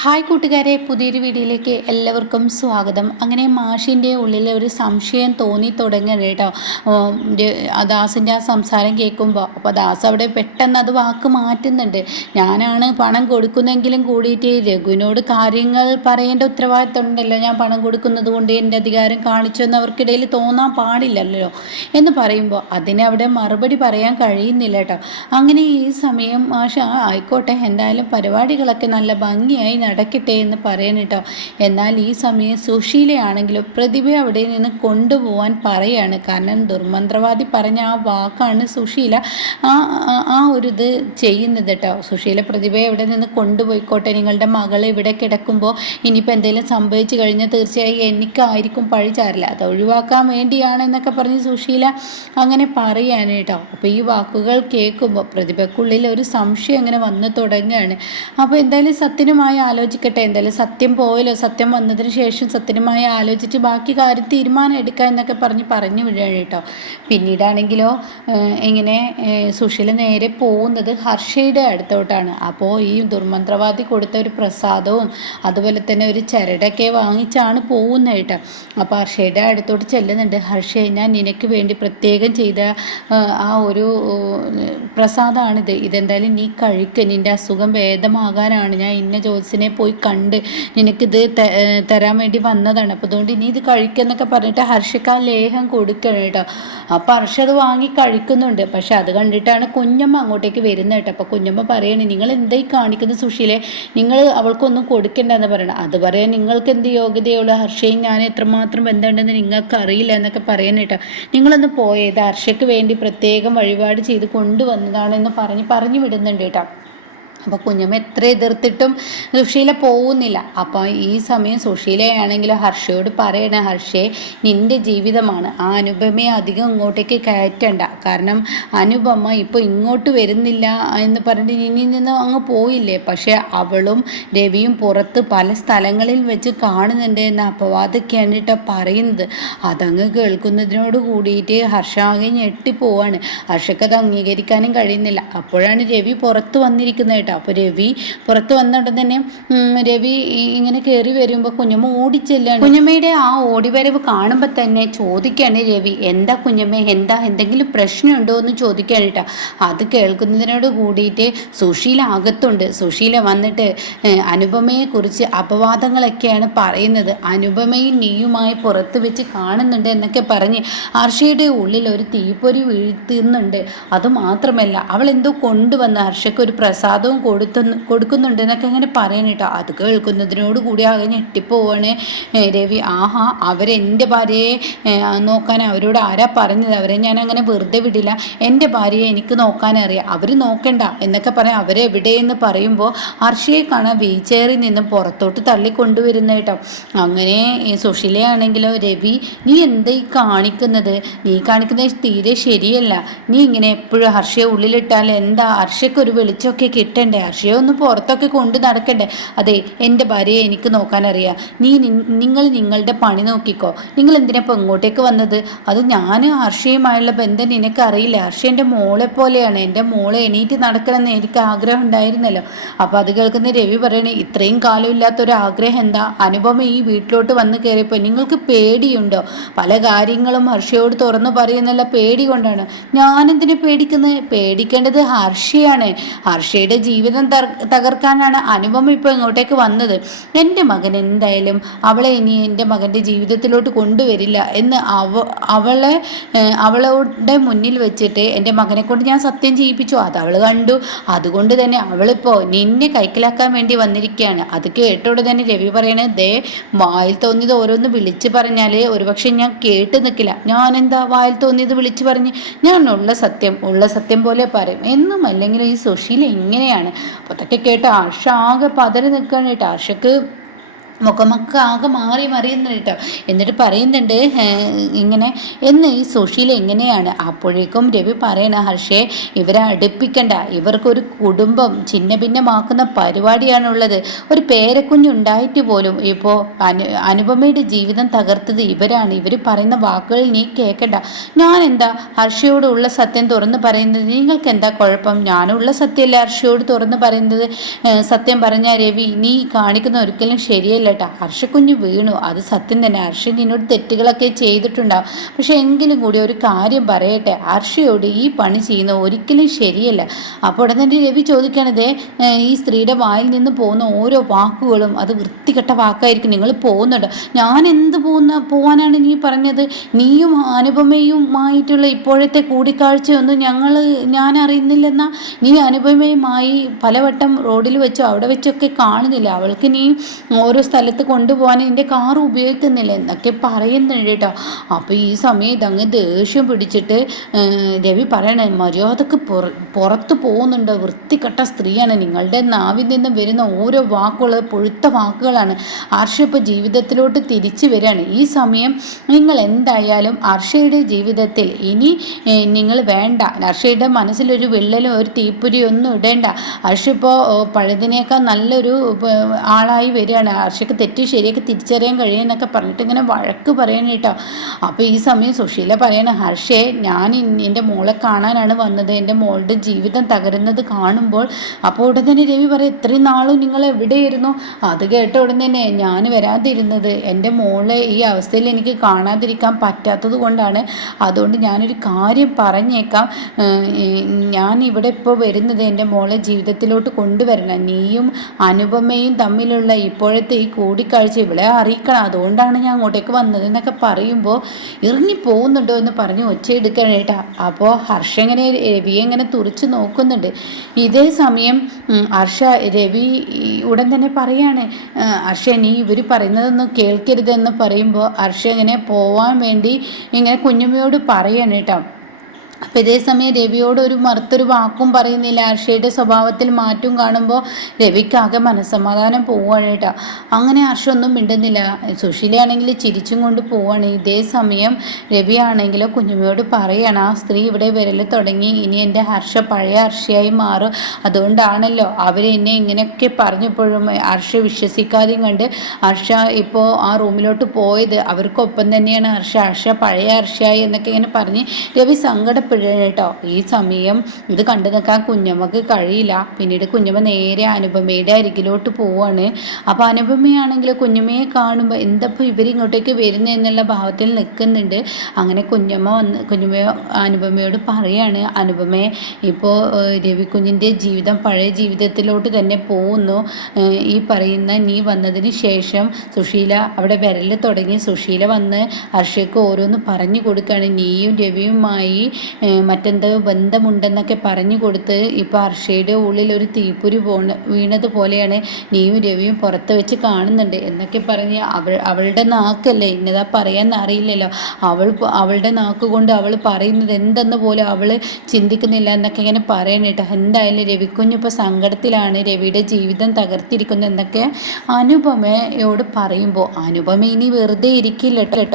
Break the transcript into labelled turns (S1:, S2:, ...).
S1: Hi കൂട്ടുകാരെ പുതിയൊരു വീഡിയോയിലേക്ക് എല്ലാവർക്കും സ്വാഗതം. അങ്ങനെ മാഷിന്റെ ഉള്ളിൽ ഒരു സംശയം തോന്നി തുടങ്ങുകയാണ് കേട്ടോ. ദാസിന്റെ ആ സംസാരം കേൾക്കുമ്പോൾ അപ്പോൾ ദാസ് അവിടെ പെട്ടെന്ന് അത് വാക്ക് മാറ്റുന്നുണ്ട്. ഞാനാണ് പണം കൊടുക്കുന്നെങ്കിലും കൂടിയിട്ട് രഘുവിനോട് കാര്യങ്ങൾ പറയേണ്ട ഉത്തരവാദിത്തം ഉണ്ടല്ലോ ഞാൻ പണം കൊടുക്കുന്നത് കൊണ്ട് എന്റെ അധികാരം കാണിച്ചു എന്ന് അവർക്കിടയിൽ തോന്നാൻ പാടില്ലല്ലോ എന്ന് പറയുമ്പോൾ അതിനവിടെ മറുപടി പറയാൻ കഴിയുന്നില്ല കേട്ടോ. അങ്ങനെ ഈ സമയം മാഷ് ആയിക്കോട്ടെ എന്തായാലും പരിപാടികളൊക്കെ നല്ല ഭംഗിയായി നടക്കട്ടെ എന്ന് പറയണം കേട്ടോ. എന്നാൽ ഈ സമയം സുശീലയാണെങ്കിലും പ്രതിഭ അവിടെ നിന്ന് കൊണ്ടുപോകാൻ പറയാണ്. കാരണം ദുർമന്ത്രവാദി പറഞ്ഞ ആ വാക്കാണ് സുശീല ആ ആ- ഒരു ഇത് ചെയ്യുന്നത് കേട്ടോ. സുശീല പ്രതിഭയെ ഇവിടെ നിന്ന് കൊണ്ടുപോയിക്കോട്ടെ? നിങ്ങളുടെ മകൾ ഇവിടെ കിടക്കുമ്പോൾ ഇനിയിപ്പോൾ എന്തെങ്കിലും സംഭവിച്ചു കഴിഞ്ഞാൽ തീർച്ചയായും എനിക്കായിരിക്കും പഴി ചാരില്ല അത് ഒഴിവാക്കാൻ വേണ്ടിയാണ് എന്നൊക്കെ പറഞ്ഞ് സുശീല അങ്ങനെ പറയാണ് കേട്ടോ. അപ്പോൾ ഈ വാക്കുകൾ കേൾക്കുമ്പോൾ പ്രതിഭക്കുള്ളിൽ ഒരു സംശയം അങ്ങനെ വന്നു തുടങ്ങുകയാണ്. അപ്പോൾ എന്തായാലും സത്യനുമായി ആലോചിക്കട്ടെ. എന്തായാലും സത്യം പോയല്ലോ. സത്യം വന്നതിന് ശേഷം സത്യനുമായി ആലോചിച്ച് ബാക്കി കാര്യം തീരുമാനം എടുക്കാം എന്നൊക്കെ പറഞ്ഞ് പറഞ്ഞു വിടുകയാണ് കേട്ടോ. പിന്നീടാണെങ്കിലോ ഇങ്ങനെ സുശീല നേരെ പോകുന്നത് ഹർഷയുടെ അടുത്തോട്ടാണ്. അപ്പോൾ ഈ ദുർമന്ത്രവാദി കൊടുത്ത ഒരു പ്രസാദവും അതുപോലെ തന്നെ ഒരു ചരടൊക്കെ വാങ്ങിച്ചാണ് പോകുന്നത് കേട്ടോ. അപ്പോൾ ഹർഷയുടെ അടുത്തോട്ട് ചെല്ലുന്നുണ്ട്. ഹർഷ ഞാൻ നിനക്ക് വേണ്ടി പ്രത്യേകം ചെയ്ത ആ, ഒരു പ്രസാദമാണിത് ഇതെന്തായാലും നീ കഴിക്കുക നിന്റെ അസുഖം ഭേദമാകാനാണ്. ഞാൻ ഇന്ന ജോത്സിനെ പോയി കണ്ട് നിനക്കിത് തരാൻ വേണ്ടി വന്നതാണ്. അപ്പോൾ അതുകൊണ്ട് ഇനി ഇത് കഴിക്കുന്നൊക്കെ പറഞ്ഞിട്ട് ഹർഷക്ക് ആ ലേഹം കൊടുക്കണം കേട്ടോ. അപ്പോൾ ഹർഷ അത് വാങ്ങി കഴിക്കുന്നുണ്ട്. പക്ഷെ അത് കണ്ടിട്ടാണ് കുഞ്ഞമ്മ അങ്ങോട്ടേക്ക് വരുന്നത് കേട്ടോ. അപ്പോൾ കുഞ്ഞമ്മ പറയണേ നിങ്ങൾ എന്തായി കാണിക്കുന്ന സുഷിലെ നിങ്ങൾ അവൾക്കൊന്നും കൊടുക്കണ്ടെന്ന് പറയണം. അത് പറയാൻ നിങ്ങൾക്ക് എന്ത് യോഗ്യതയുള്ള ഹർഷയും ഞാൻ എത്രമാത്രം ബന്ധമുണ്ടെന്ന് നിങ്ങൾക്ക് അറിയില്ല എന്നൊക്കെ പറയാൻ കേട്ടോ. നിങ്ങളൊന്ന് പോയത് ഹർഷയ്ക്ക് വേണ്ടി പ്രത്യേകം വഴിപാട് ചെയ്ത് കൊണ്ടുവന്നതാണെന്ന് പറഞ്ഞ് പറഞ്ഞു വിടുന്നുണ്ട് കേട്ടോ. അപ്പോൾ കുഞ്ഞമ്മ എത്ര എതിർത്തിട്ടും സുശീല പോകുന്നില്ല അപ്പോൾ ഈ സമയം സുശീലയാണെങ്കിലും ഹർഷയോട് പറയണേ ഹർഷേ നിന്റെ ജീവിതമാണ്. ആ അനുപമയെ അധികം ഇങ്ങോട്ടേക്ക് കയറ്റണ്ട. കാരണം അനുപമ ഇപ്പോൾ ഇങ്ങോട്ട് വരുന്നില്ല എന്ന് പറഞ്ഞിട്ട് ഇനി നിന്ന് അങ്ങ് പോയില്ലേ? പക്ഷേ അവളും രവിയും പുറത്ത് പല സ്ഥലങ്ങളിൽ വെച്ച് കാണുന്നുണ്ട് എന്ന അപവാദമൊക്കെയാണ് കേട്ടോ പറയുന്നത്. അതങ്ങ് കേൾക്കുന്നതിനോട് കൂടിയിട്ട് ഹർഷ ആകെ ഞെട്ടിപ്പോവാണ്. ഹർഷക്കത് അംഗീകരിക്കാനും കഴിയുന്നില്ല. അപ്പോഴാണ് രവി പുറത്ത് വന്നിരിക്കുന്നത് കേട്ടോ. അപ്പോൾ രവി പുറത്ത് വന്നുകൊണ്ട് തന്നെ രവി ഇങ്ങനെ കയറി വരുമ്പോൾ കുഞ്ഞമ്മ ഓടിച്ചെല്ലാണ്. കുഞ്ഞമ്മയുടെ ആ ഓടിവരവ് കാണുമ്പോൾ തന്നെ ചോദിക്കുകയാണ് രവി എന്താ കുഞ്ഞമ്മ എന്താ എന്തെങ്കിലും പ്രശ്നമുണ്ടോ എന്ന് ചോദിക്കുകയാണ് കേട്ടോ. അത് കേൾക്കുന്നതിനോട് കൂടിയിട്ട് സുശീല അകത്തുണ്ട്. സുശീല വന്നിട്ട് അനുപമയെക്കുറിച്ച് അപവാദങ്ങളൊക്കെയാണ് പറയുന്നത്. അനുപമയും നീയുമായി പുറത്ത് വെച്ച് കാണുന്നുണ്ട് എന്നൊക്കെ പറഞ്ഞ് ഹർഷയുടെ ഉള്ളിൽ ഒരു തീപ്പൊരി വീഴ്ത്തുന്നുണ്ട്. അതുമാത്രമല്ല അവൾ എന്തോ കൊണ്ടുവന്ന് ഹർഷയ്ക്ക് ഒരു പ്രസാദവും കൊടുത്തു കൊടുക്കുന്നുണ്ട് എന്നൊക്കെ അങ്ങനെ പറയണം കേട്ടോ. അത് കേൾക്കുന്നതിനോട് കൂടി ആകെ ഞെട്ടിപ്പോവാണ്. രവി ആഹാ അവരെന്റെ ഭാര്യയെ നോക്കാൻ അവരോട് ആരാ പറഞ്ഞത്? അവരെ ഞാൻ അങ്ങനെ വെറുതെ വിടില്ല. എന്റെ ഭാര്യയെ എനിക്ക് നോക്കാൻ അറിയാം അവർ നോക്കണ്ട എന്നൊക്കെ പറയാം അവരെവിടെയെന്ന് പറയുമ്പോൾ ഹർഷിയെ കാണാൻ വീൽ ചെയറിൽ നിന്നും പുറത്തോട്ട് തള്ളിക്കൊണ്ടുവരുന്ന കേട്ടോ. അങ്ങനെ സുഷിലയാണെങ്കിലോ രവി നീ എന്താ കാണിക്കുന്നത്? നീ കാണിക്കുന്നത് തീരെ ശരിയല്ല. നീ ഇങ്ങനെ എപ്പോഴും ഹർഷയെ ഉള്ളിലിട്ടാൽ എന്താ? ഹർഷയ്ക്ക് ഒരു വെളിച്ചമൊക്കെ കിട്ടണ്ടേ? ഹർഷയെ ഒന്ന് പുറത്തൊക്കെ കൊണ്ട് നടക്കണ്ടേ? അതെ എന്റെ ഭാര്യയെ എനിക്ക് നോക്കാനറിയാം. നീ നിങ്ങൾ നിങ്ങളുടെ പണി നോക്കിക്കോ. നിങ്ങൾ എന്തിനാ ഇങ്ങോട്ടേക്ക് വന്നത്? അത് ഞാൻ അർഷയുമായുള്ള ബന്ധം നിനക്കറിയില്ല. അർഷ എന്റെ മോളെ പോലെയാണ്. എന്റെ മോളെ എണീറ്റ് നടക്കണമെന്ന് എനിക്ക് ആഗ്രഹം ഉണ്ടായിരുന്നല്ലോ. അപ്പോൾ അത് കേൾക്കുന്ന രവി പറയണേ ഇത്രയും കാലം ഇല്ലാത്തൊരു ആഗ്രഹം എന്താ? അനുപമ ഈ വീട്ടിലോട്ട് വന്ന് കയറിയപ്പോൾ നിങ്ങൾക്ക് പേടിയുണ്ടോ? പല കാര്യങ്ങളും ഹർഷയോട് തുറന്നു പറയുന്നുള്ള പേടി കൊണ്ടാണ്. ഞാനെന്തിനു പേടിക്കുന്നത് പേടിക്കേണ്ടത് ഹർഷയാണ് ഹർഷയുടെ ജീവിതം തകർക്കാനാണ് അനുപമ ഇപ്പോൾ ഇങ്ങോട്ടേക്ക് വന്നത്. എന്റെ മകൻ എന്തായാലും അവളെ ഇനി എന്റെ മകന്റെ ജീവിതത്തിലോട്ട് കൊണ്ടുവരില്ല എന്ന് അവ അവളെ അവളുടെ മുന്നിൽ വെച്ചിട്ട് എന്റെ മകനെ കൊണ്ട് ഞാൻ സത്യം ചെയ്യിപ്പിച്ചു. അത് അവൾ കണ്ടു. അതുകൊണ്ട് തന്നെ അവളിപ്പോൾ നിന്നെ കൈക്കലാക്കാൻ വേണ്ടി വന്നിരിക്കുകയാണ്. അത് കേട്ടോടെ തന്നെ രവി പറയണത് ദേ വായിൽ തോന്നിയത് ഓരോന്ന് വിളിച്ച് പറഞ്ഞാൽ ഒരുപക്ഷെ ഞാൻ കേട്ട് നിൽക്കില്ല. ഞാൻ എന്താ വായിൽ തോന്നിയത് വിളിച്ച് പറഞ്ഞ്? ഞാൻ ഉള്ള സത്യം ഉള്ള സത്യം പോലെ പറയും. എന്നും അല്ലെങ്കിൽ ഈ സുശീല എങ്ങനെയാണ് അപ്പോൾ അതൊക്കെ കേട്ട് ആർഷ ആകെ പതറി നിൽക്കുകയാണ് കേട്ടോ. ആർഷക്ക് മുഖമൊക്കെ ആകെ മാറി മറിയുന്നു കേട്ടോ. എന്നിട്ട് പറയുന്നുണ്ട് ഇങ്ങനെ എന്ന് ഈ സുശീല എങ്ങനെയാണ്? അപ്പോഴേക്കും രവി പറയണ ഹർഷേ ഇവരെ അടുപ്പിക്കണ്ട. ഇവർക്കൊരു കുടുംബം ചിന്ന ഭിന്നമാക്കുന്ന പരിപാടിയാണുള്ളത്. ഒരു പേരക്കുഞ്ഞുണ്ടായിട്ട് പോലും ഇപ്പോൾ അനു അനുപമയുടെ ജീവിതം തകർത്തത് ഇവരാണ്. ഇവർ പറയുന്ന വാക്കുകൾ നീ കേൾക്കണ്ട ഞാൻ എന്താ ഹർഷയോടുള്ള സത്യം തുറന്ന് പറയുന്നത്? നിങ്ങൾക്ക് എന്താ കുഴപ്പം? ഞാനുള്ള സത്യമല്ല ഹർഷയോട് തുറന്ന് പറയുന്നത്? സത്യം പറഞ്ഞ രവി നീ കാണിക്കുന്ന ഒരിക്കലും ശരിയല്ല. കേട്ടോ ഹർഷക്കുഞ്ഞ് വീണു. അത് സത്യം തന്നെ. ഹർഷ നിന്നോട് തെറ്റുകളൊക്കെ ചെയ്തിട്ടുണ്ടാവും. പക്ഷെ എങ്കിലും കൂടി ഒരു കാര്യം പറയട്ടെ. ഹർഷയോട് ഈ പണി ചെയ്യുന്ന ഒരിക്കലും ശരിയല്ല. അപ്പോൾ ഉടനെ രവി ചോദിക്കുകയാണിത് ഈ സ്ത്രീയുടെ വായിൽ നിന്ന് പോകുന്ന ഓരോ വാക്കുകളും അത് വൃത്തികെട്ട വാക്കായിരിക്കും. നിങ്ങൾ പോകുന്നുണ്ട്? ഞാൻ എന്ത് പോകുന്ന പോകാനാണ് നീ പറഞ്ഞത്? നീയും അനുപമയുമായിട്ടുള്ള ഇപ്പോഴത്തെ കൂടിക്കാഴ്ചയൊന്നും ഞങ്ങൾ ഞാൻ അറിയുന്നില്ലെന്നാ? നീ അനുപമയുമായി പലവട്ടം റോഡിൽ വെച്ചോ അവിടെ വെച്ചൊക്കെ കാണുന്നില്ല. അവൾക്ക് നീ ഓരോ സ്ഥലത്ത് കൊണ്ടുപോകാൻ എന്റെ കാർ ഉപയോഗിക്കുന്നില്ല എന്നൊക്കെ പറയുന്നുണ്ട് കേട്ടോ. അപ്പോൾ ഈ സമയത്ത് അങ്ങ് ദേഷ്യം പിടിച്ചിട്ട് രവി പറയണേ മര്യാദയ്ക്ക് പുറത്ത് പോകുന്നുണ്ട്? വൃത്തികെട്ട സ്ത്രീയാണ്. നിങ്ങളുടെ നാവിൽ നിന്നും വരുന്ന ഓരോ വാക്കുകൾ പൊഴുത്ത വാക്കുകളാണ്. ഇപ്പോൾ ജീവിതത്തിലോട്ട് തിരിച്ചു വരികയാണ്. ഈ സമയം നിങ്ങൾ എന്തായാലും ഹർഷയുടെ ജീവിതത്തിൽ ഇനി നിങ്ങൾ വേണ്ട. ഹർഷയുടെ മനസ്സിലൊരു വിള്ളലും ഒരു തീപ്പൊരിയൊന്നും ഇടേണ്ട. അർഷ ഇപ്പോൾ പഴയതിനേക്കാൾ നല്ലൊരു ആളായി വരികയാണ്. അർഷ പക്ഷെ തെറ്റ് ശരിയൊക്കെ തിരിച്ചറിയാൻ കഴിയുമെന്നൊക്കെ പറഞ്ഞിട്ട് ഇങ്ങനെ വഴക്ക് പറയണ കേട്ടോ. അപ്പോൾ ഈ സമയം സുശീല പറയണ ഹർഷേ ഞാൻ എന്റെ മോളെ കാണാനാണ് വന്നത്. എന്റെ മോളുടെ ജീവിതം തകരുന്നത് കാണുമ്പോൾ അപ്പോൾ ഉടൻ തന്നെ രവി പറയും ഇത്രയും നാളും നിങ്ങൾ എവിടെയായിരുന്നു? അത് കേട്ട ഉടൻ തന്നെ ഞാൻ വരാതിരുന്നത്. എന്റെ മോളെ ഈ അവസ്ഥയിൽ എനിക്ക് കാണാതിരിക്കാൻ പറ്റാത്തത് കൊണ്ടാണ്. അതുകൊണ്ട് ഞാനൊരു കാര്യം പറഞ്ഞേക്കാം. ഞാൻ ഇവിടെ ഇപ്പോൾ വരുന്നത് എന്റെ മോളെ ജീവിതത്തിലോട്ട് കൊണ്ടുവരണം. നീയും അനുപമയും തമ്മിലുള്ള ഇപ്പോഴത്തെ ഈ കൂടിക്കാഴ്ച ഇവിടെ അറിയിക്കണം. അതുകൊണ്ടാണ് ഞാൻ അങ്ങോട്ടേക്ക് വന്നത് എന്നൊക്കെ പറയുമ്പോൾ ഇറങ്ങി പോകുന്നുണ്ടോ എന്ന് പറഞ്ഞ് ഒച്ചയെടുക്കാനായിട്ടാ അപ്പോൾ ഹർഷ എങ്ങനെ രവി എങ്ങനെ തുറച്ച് നോക്കുന്നുണ്ട്? ഇതേ സമയം ഹർഷ രവി ഉടൻ തന്നെ പറയാണ് ഹർഷ നീ ഇവർ പറയുന്നതൊന്നും കേൾക്കരുതെന്ന് പറയുമ്പോൾ ഹർഷ ഇങ്ങനെ പോവാൻ വേണ്ടി ഇങ്ങനെ കുഞ്ഞുമ്മയോട് പറയാണ് കേട്ടോ അപ്പോൾ ഇതേ സമയം രവിയോട് ഒരു മറുത്തൊരു വാക്കും പറയുന്നില്ല. അർഷയുടെ സ്വഭാവത്തിൽ മാറ്റം കാണുമ്പോൾ രവിക്കാകെ മനസ്സമാധാനം പോവുകയാണ് കേട്ടോ. അങ്ങനെ ഹർഷ ഒന്നും മിണ്ടുന്നില്ല. സുശീലയാണെങ്കിൽ ചിരിച്ചും കൊണ്ട് പോവുകയാണ്. ഇതേ സമയം രവി കുഞ്ഞുമയോട് പറയണം ആ സ്ത്രീ ഇവിടെ വിരൽ തുടങ്ങി. ഇനി എന്റെ ഹർഷ പഴയ ഹർഷയായി മാറും. അതുകൊണ്ടാണല്ലോ അവർ എന്നെ ഇങ്ങനെയൊക്കെ പറഞ്ഞപ്പോഴും ഹർഷ വിശ്വസിക്കാതെയും കണ്ട് ഹർഷ ഇപ്പോൾ ആ റൂമിലോട്ട് പോയത്. അവർക്കൊപ്പം തന്നെയാണ് ഹർഷ ഹർഷ പഴയ ഹർഷയായി എന്നൊക്കെ ഇങ്ങനെ പറഞ്ഞ് രവി സങ്കടം ഇപ്പോഴാണ് കേട്ടോ ഈ സമയം ഇത് കണ്ടു നിൽക്കാൻ കുഞ്ഞമ്മക്ക് കഴിയില്ല. പിന്നീട് കുഞ്ഞമ്മ നേരെ അനുപമയുടെ അരികിലോട്ട് പോവാണ്. അപ്പോൾ അനുപമയാണെങ്കിൽ കുഞ്ഞമ്മയെ കാണുമ്പോൾ എന്തപ്പോൾ ഇവരിങ്ങോട്ടേക്ക് വരുന്നത് എന്നുള്ള ഭാവത്തിൽ നിൽക്കുന്നുണ്ട്. അങ്ങനെ കുഞ്ഞമ്മ വന്ന് കുഞ്ഞമ്മ അനുപമയോട് പറയാണ് അനുപമയെ ഇപ്പോൾ രവിക്കുഞ്ഞിന്റെ ജീവിതം പഴയ ജീവിതത്തിലോട്ട് തന്നെ പോകുന്നു. ഈ പറയുന്ന നീ വന്നതിന് ശേഷം സുശീല അവിടെ വിരൽ തുടങ്ങി. സുശീല വന്ന് ഹർഷയ്ക്ക് ഓരോന്ന് പറഞ്ഞു കൊടുക്കുകയാണ്. നീയും രവിയുമായി മറ്റെന്തോ ബന്ധമുണ്ടെന്നൊക്കെ പറഞ്ഞു കൊടുത്ത് ഇപ്പോൾ അർഷയുടെ ഉള്ളിൽ ഒരു തീപ്പൊരി പോണ വീണതുപോലെയാണ് നീയും രവിയും പുറത്ത് വെച്ച് കാണുന്നുണ്ട് എന്നൊക്കെ പറഞ്ഞ് അവൾ അവളുടെ നാക്കല്ലേ ഇന്നതാ പറയാൻ അറിയില്ലല്ലോ. അവൾ അവളുടെ നാക്ക് കൊണ്ട് അവൾ പറയുന്നത് എന്തെന്ന് പോലും അവൾ ചിന്തിക്കുന്നില്ല എന്നൊക്കെ ഇങ്ങനെ പറയണേട്ടോ എന്തായാലും രവിക്കുഞ്ഞിപ്പോൾ സങ്കടത്തിലാണ് രവിയുടെ ജീവിതം തകർത്തിരിക്കുന്നു എന്നൊക്കെ അനുപമയോട് പറയുമ്പോൾ അനുപമ ഇനി വെറുതെ ഇരിക്കില്ല കേട്ടോ.